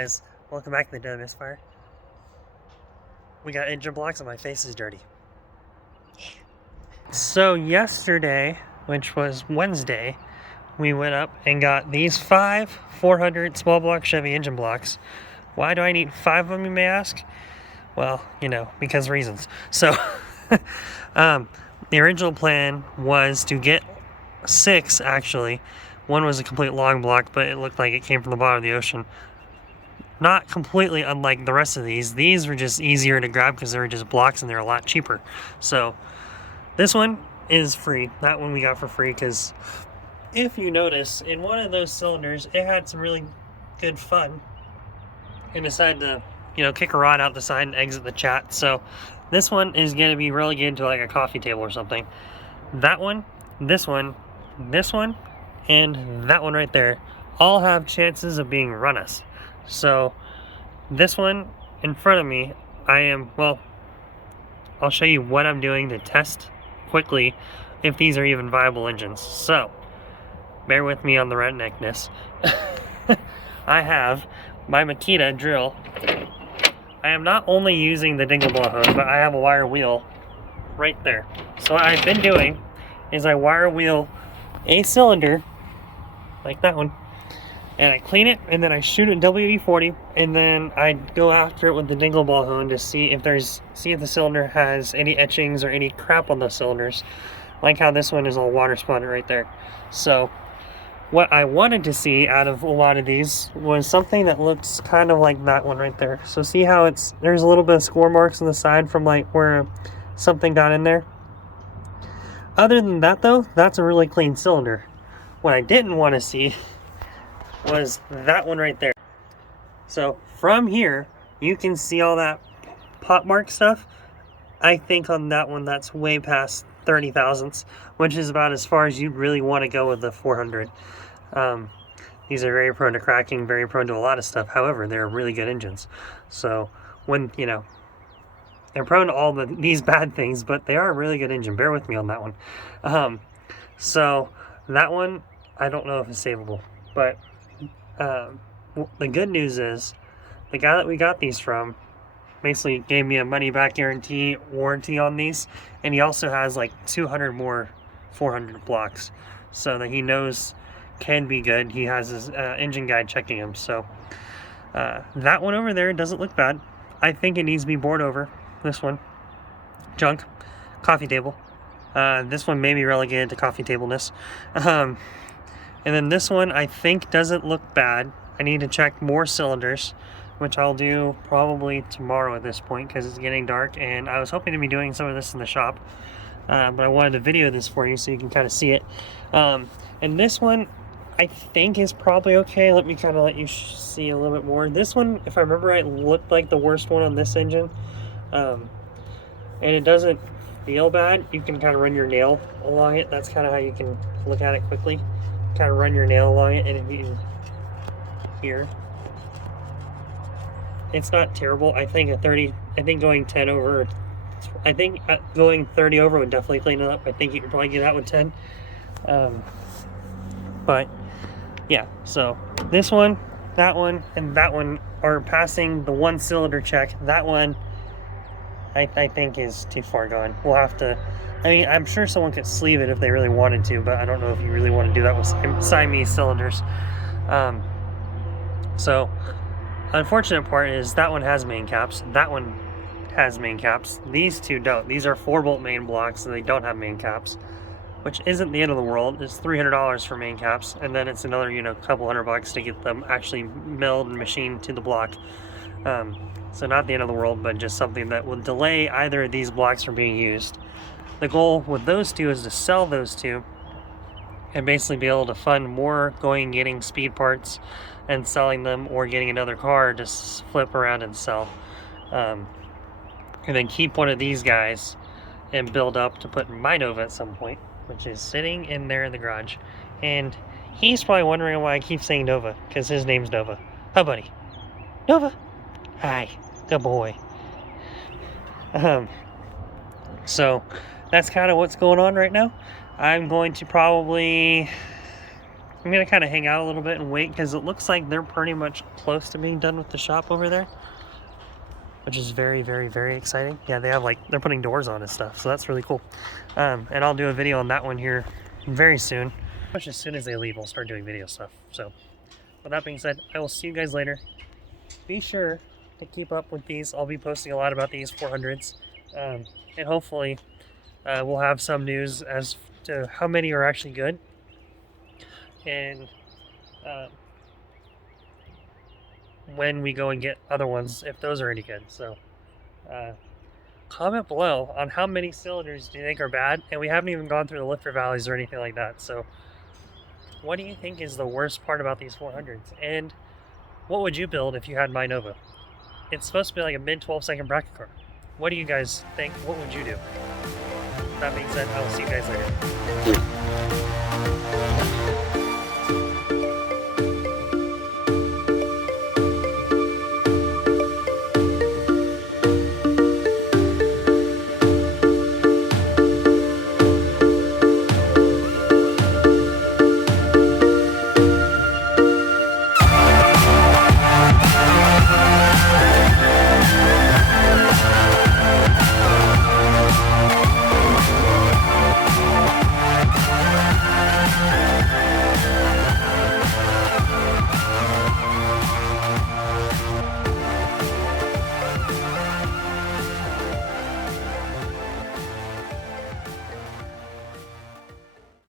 guys, welcome back to the Daily Misfire. We got engine blocks and my face is dirty. So yesterday, which was Wednesday, we went up and got these 5 400 small block Chevy engine blocks. Why do I need 5 of them, you may ask? Well, because reasons. So the original plan was to get 6 actually. One was a complete long block, but it looked like it came from the bottom of the ocean. Not completely unlike the rest of these. These were just easier to grab because they were just blocks and they're a lot cheaper. So this one is free. That one we got for free because if you notice, in one of those cylinders, it had some really good fun and decided to, kick a rod out the side and exit the chat. So this one is going to be relegated to like a coffee table or something. That one, this one, and that one right there all have chances of being run-us. So this one in front of me, I'll show you what I'm doing to test quickly if these are even viable engines. So bear with me on the redneckness. I have my Makita drill. I am not only using the dingle ball hose, but I have a wire wheel right there. So what I've been doing is I wire wheel a cylinder like that one, and I clean it, and then I shoot it WD-40, and then I go after it with the dingle ball hone to see if the cylinder has any etchings or any crap on the cylinders, like how this one is all water spotted right there. So what I wanted to see out of a lot of these was something that looks kind of like that one right there. So see how there's a little bit of score marks on the side from like where something got in there. Other than that though, that's a really clean cylinder. What I didn't want to see was that one right there. So from here, you can see all that pot mark stuff. I think on that one, that's way past 30 thousandths, which is about as far as you'd really want to go with the 400. These are very prone to cracking, very prone to a lot of stuff. However, they're really good engines. So when, they're prone to all these bad things, but they are a really good engine. Bear with me on that one. So that one, I don't know if it's savable, but the good news is the guy that we got these from basically gave me a money back guarantee warranty on these, and he also has like 200 more 400 blocks, so that he knows can be good. He has his engine guy checking them. So that one over there doesn't look bad. I think it needs to be bored over. This one, junk, coffee table. This one may be relegated to coffee tableness. And then this one I think doesn't look bad. I need to check more cylinders, which I'll do probably tomorrow at this point because it's getting dark, and I was hoping to be doing some of this in the shop, but I wanted to video this for you so you can kind of see it. And this one I think is probably okay. Let me kind of let you see a little bit more. This one, if I remember right, looked like the worst one on this engine, and it doesn't feel bad. You can kind of run your nail along it. That's kind of how you can look at it quickly. Kind of run your nail along it, and if you here, it's not terrible. I think going 10 over, going 30 over would definitely clean it up. I think you could probably get that with 10. But yeah, so this one, that one, and that one are passing the 1 cylinder check. That one I think is too far gone. We'll have to, I'm sure someone could sleeve it if they really wanted to, but I don't know if you really want to do that with Siamese cylinders. So unfortunate part is that one has main caps. That one has main caps. These two don't. These are 4-bolt main blocks, and they don't have main caps, which isn't the end of the world. It's $300 for main caps, and then it's another, couple $100 to get them actually milled and machined to the block. So not the end of the world, but just something that will delay either of these blocks from being used. The goal with those two is to sell those two and basically be able to fund more going and getting speed parts and selling them, or getting another car to flip around and sell. And then keep one of these guys and build up to put in my Nova at some point, which is sitting in there in the garage. And he's probably wondering why I keep saying Nova, because his name's Nova. Hi, buddy. Nova. Hi. Good boy. So that's kind of what's going on right now. I'm going to probably I'm gonna kind of hang out a little bit and wait because it looks like they're pretty much close to being done with the shop over there, which is very, very, very exciting. Yeah, they have they're putting doors on and stuff, so that's really cool. And I'll do a video on that one here very soon. Much as soon as they leave, I'll start doing video stuff. So with that being said, I will see you guys later. Be sure to keep up with these. I'll be posting a lot about these 400s, and hopefully we'll have some news as to how many are actually good, and when we go and get other ones, if those are any good. So comment below on how many cylinders do you think are bad, and we haven't even gone through the lifter valleys or anything like that. So what do you think is the worst part about these 400s, and what would you build if you had my Nova? It's supposed to be like a mid 12-second bracket car. What do you guys think? What would you do? That being said, I will see you guys later.